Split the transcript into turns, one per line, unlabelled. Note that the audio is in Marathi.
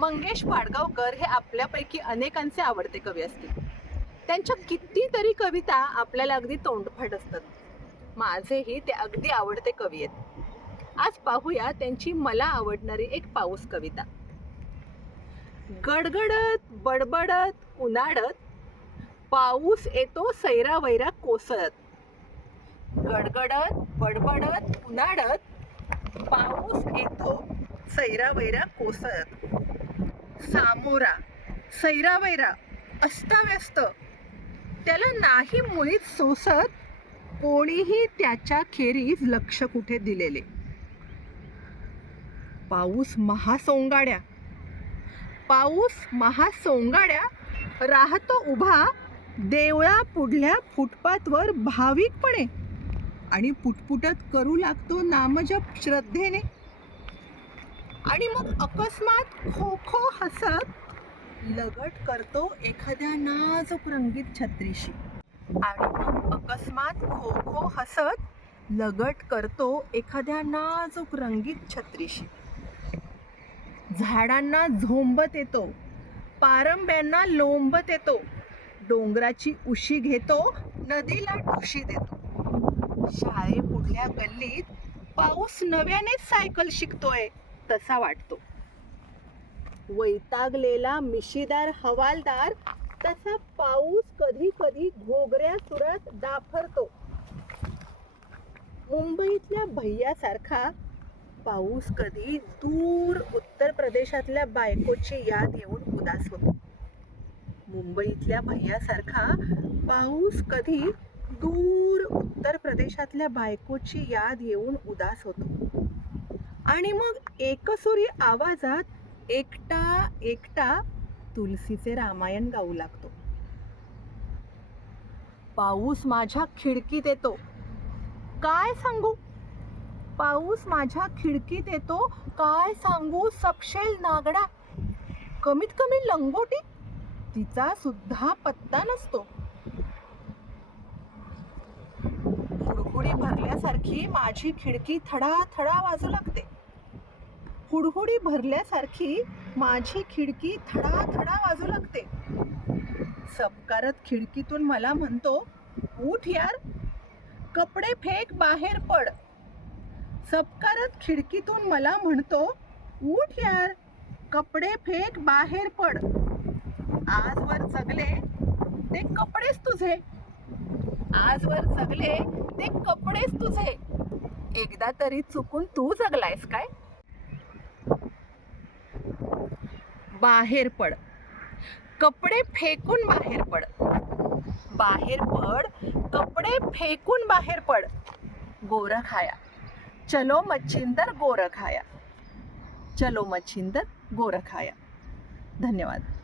मंगेश पाडगावकर हे आपल्यापैकी अनेकांचे आवडते कवी असतील. त्यांच्या कितीतरी कविता आपल्याला अगदी तोंडफाट असतात. माझेही ते अगदी आवडते कवी आहेत. आज पाहूया त्यांची मला आवडणारी एक पाऊस कविता. गडगडत बडबडत उन्हाळत पाऊस येतो सैरा वैरा कोसळत. गडगडत बडबडत उन्हाळत पाऊस येतो सैरा वैरा कोसळत. सामोरा सैरा वैरा अस्ताव्यस्त. त्याला नाही मुळीच सोसत कोणीही त्याच्या खेरीज लक्ष कुठे दिलेले. पाऊस महासोंगाड्या. पाऊस महासोंगाड्या राहतो उभा देवळा पुढल्या फुटपाथवर भाविकपणे. आणि पुटपुटत करू लागतो नामजप श्रद्धेने. आणि मग अकस्मात खो खो हसत लगट करतो एखाद्या नाजूक रंगीत छत्रीशी. आणि मग अकस्मात खो खो हसत लगट करतो एखाद्या नाजूक रंगीत छत्रीशी. झाडांना झोंबत येतो पारंब्यांना लोंबत येतो डोंगराची उशी घेतो नदीला ठुशी देतो. शाळे पुढल्या गल्लीत पाऊस नव्यानेच सायकल शिकतोय. तसा वाटतो. वैतागलेला मिशीदार हवालदार तसा पाऊस कधी कधी घोगऱ्या सुरात दाफरतो. मुंबईतल्या भैयासारखा पाऊस कधी दूर उत्तर प्रदेशातल्या बायकोची याद येऊन उदास होतो. मुंबईतल्या भैयासारखा पाऊस कधी दूर उत्तर प्रदेशातल्या बायकोची याद येऊन उदास होतो. आणि मग एकसुरी आवाजात एकटा एकटा तुलसीचे रामायण गाऊ लागतो. पाऊस माझ्या खिडकीत येतो. काय सांगू? पाऊस माझ्या खिडकीत येतो. काय सांगू? सपशेल नागडा. कमीत कमी लंगोटी. तिचा सुद्धा पत्ता नसतो. हुडहुडी भरल्यासारखी माझी खिडकी थडा थडा वाजू लागते. हुडहुडी भरल्यासारखी माझी खिडकी थडा थडा वाजू लागते. सबकारत खिडकीतून मला म्हणतो उठ यार कपडे फेक बाहेर पड. सबकारत खिडकीतून मला म्हणतो उठ यार कपडे फेक बाहेर पड. आजवर जगले ते कपडेच तुझे. आजवर जगले ते कपडेच तुझे. एकदा तरी चुकून तू जगलायस काय? बाहेर पड. कपडे फेकून बाहेर पड. बाहेर पड. कपडे फेकून बाहेर पड. गोर खाया. चलो मच्छिंदर गोर खाया. चलो मच्छिंदर गोर खाया. धन्यवाद.